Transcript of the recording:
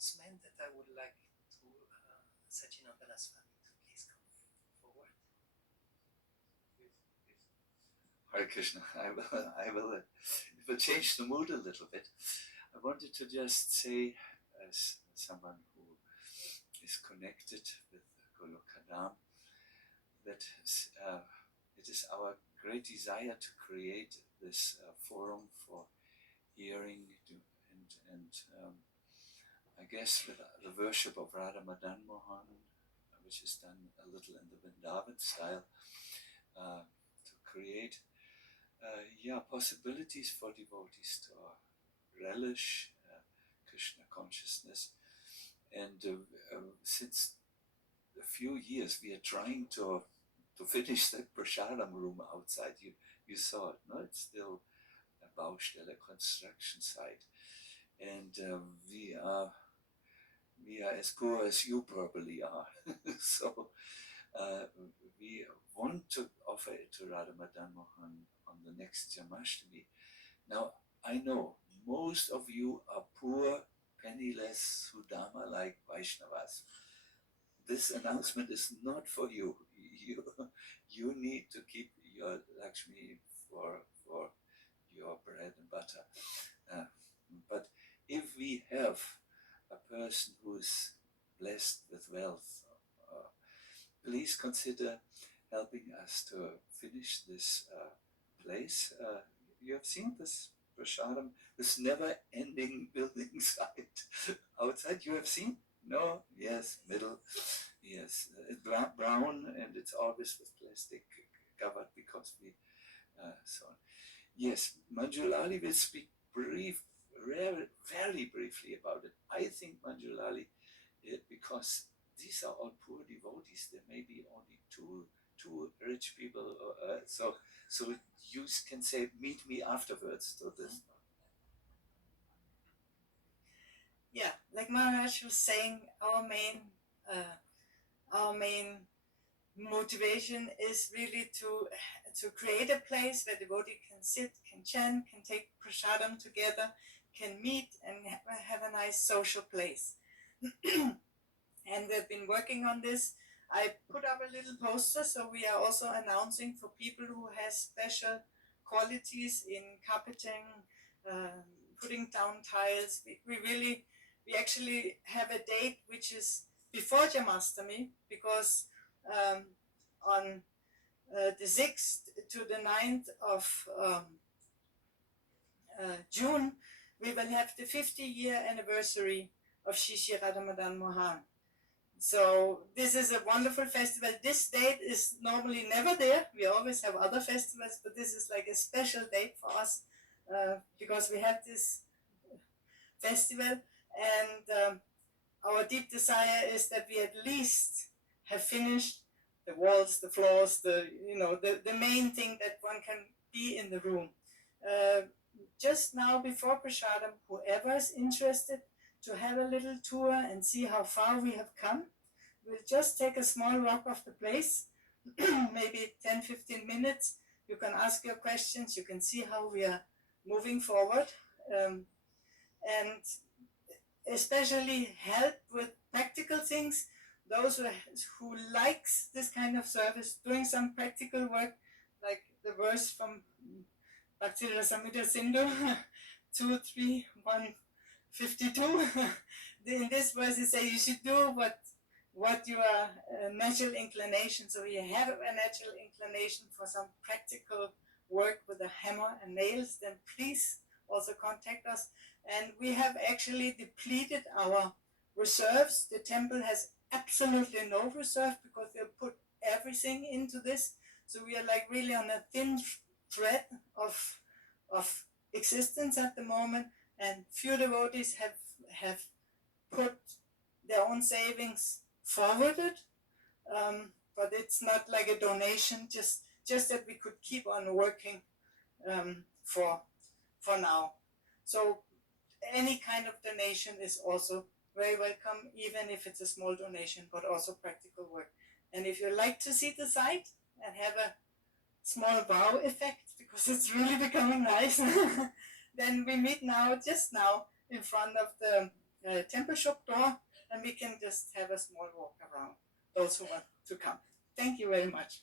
announcement that I would like to Sachinandana Swami to please come forward. Hare Krishna. I will change the mood a little bit. I wanted to just say, as someone who is connected with Goloka Dhama, that it is our great desire to create this forum for hearing and I guess with the worship of Radha Madan Mohan, which is done a little in the Vrindavan style, to create possibilities for devotees to relish Krishna consciousness. And since a few years we are trying to finish that Prasadam room outside. You saw it, no? It's still a Baustelle construction site. And we are as poor as you probably are. So we want to offer it to Radha Madan Mohan on the next Jamashtami. Now, I know most of you are poor, penniless, Sudama like Vaishnavas. This announcement is not for you. You need to keep your Lakshmi for your bread and butter. But if we have a person who is blessed with wealth, please consider helping us to finish this place. You have seen this Prasadam, this never-ending building site outside. You have seen? No? Yes, middle. Yes, brown, and it's always with plastic covered because we so on. Yes, Manjulali will speak very briefly about it. I think Manjulali, because these are all poor devotees, there may be only two rich people, so you can say, meet me afterwards to this. Yeah, like Maharaj was saying, our main motivation is really to create a place where devotee can sit, can chant, can take prasadam together, can meet and have a nice social place. And we've been working on this. I put up a little poster, so we are also announcing for people who have special qualities in carpeting, putting down tiles. We actually have a date which is before Jamashtami, because on the 6th to the 9th of June, we will have the 50-year anniversary of Shri Radha Madan Mohan. So this is a wonderful festival. This date is normally never there. We always have other festivals, but this is like a special date for us because we have this festival, and our deep desire is that we at least have finished the walls, the floors, the main thing that one can be in the room. Just now before Prasadam, whoever is interested to have a little tour and see how far we have come, we'll just take a small walk of the place, maybe 10-15 minutes. You can ask your questions, you can see how we are moving forward, and especially help with practical things. Those who likes this kind of service, doing some practical work, like the verse from Bhakti Rasamrita Sindhu 2:3:152. In this verse it says you should do what your natural inclination. So you have a natural inclination for some practical work with a hammer and nails, then please also contact us. And we have actually depleted our reserves. The temple has absolutely no reserve because they put everything into this. So we are like really on a thin thread of existence at the moment, and few devotees have put their own savings forwarded, but it's not like a donation, just that we could keep on working for now. So any kind of donation is also very welcome, even if it's a small donation, but also practical work. And if you like to see the site and have a small wow effect, because it's really becoming nice, then we meet just now in front of the temple shop door, and we can just have a small walk around, those who want to come. Thank you very much.